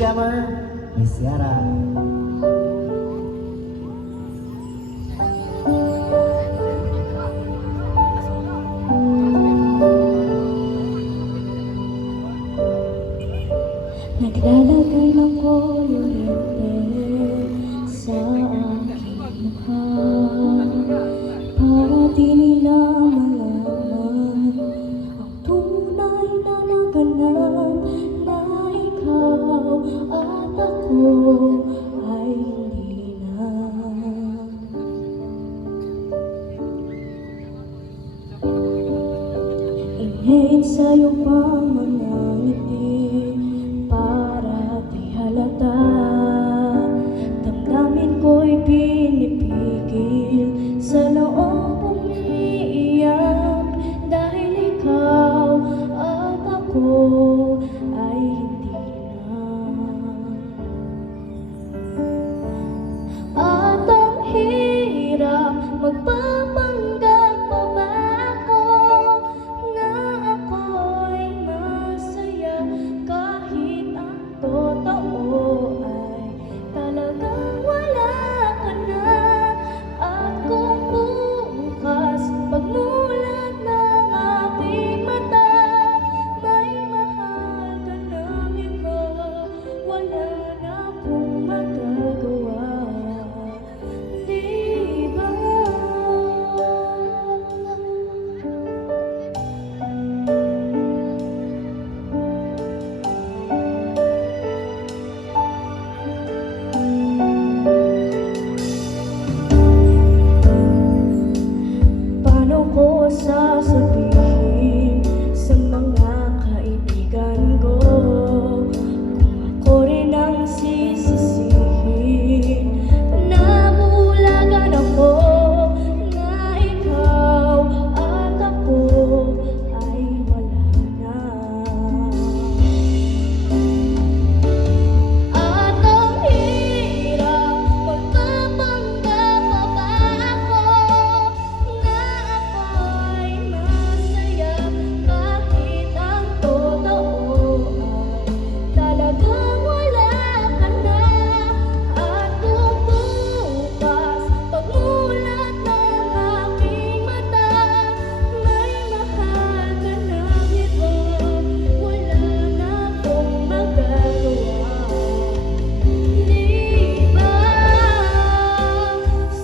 Jammer, Miss Yara. Naglalagay ng kolorete sa aking mukha para di nila malaman ang tunay na labanan na ikaw at ako ay hindi na. Inhale sa iyong mga ngiti para di halata. Damdamin ko'y pinipigil sa loob umiiyak dahil ikaw at ako ay hindi na. At ang hirap magpapanggap pa ba ako na ako'y masaya kahit ang totoo ay talagang wala ka na. At kung bukas pagmulat ng aking mata may mahal ka ng iba, wala na akong magagawa, di ba? Paano ko sasabihin sa mga kaibigan ko kung ako rin ang sisisihin? Nabulagan ako na ikaw at ako ay wala na. At ang hirap magpapanggap pa ba ako na ako'y masaya kahit ang totoo ay talagang wala ka na. At kung bukas pagmulat ng aking mata may mahal ka ng iba, wala na akong magagawa, di ba?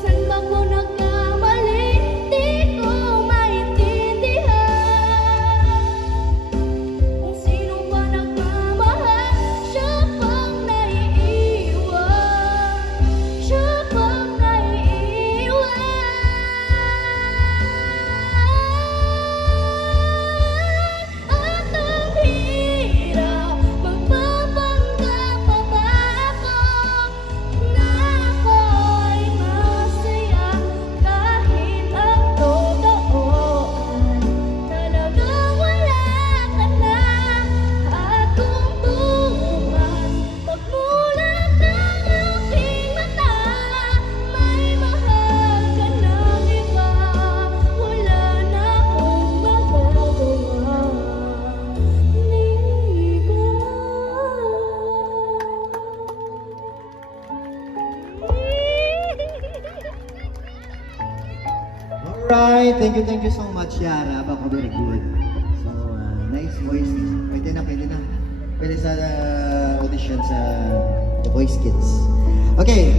Saan ba ko nagkamali? Di ko maintindihan. Kung sino ba nagmamahal, siya pang naiiwan, siya pang naiiwan. At ang hirap magpapanggap pa ba ako na ako'y masaya kahit ang totoo ay talagang wala ka na. At kung bukas pagmulat ng aking mata may mahal ka ng iba, wala na akong magagawa, di ba? Alright, thank you so much, Yara. Baka very good. So, nice voice. Pwede na. Pwede sa audition sa The Voice Kids. Okay,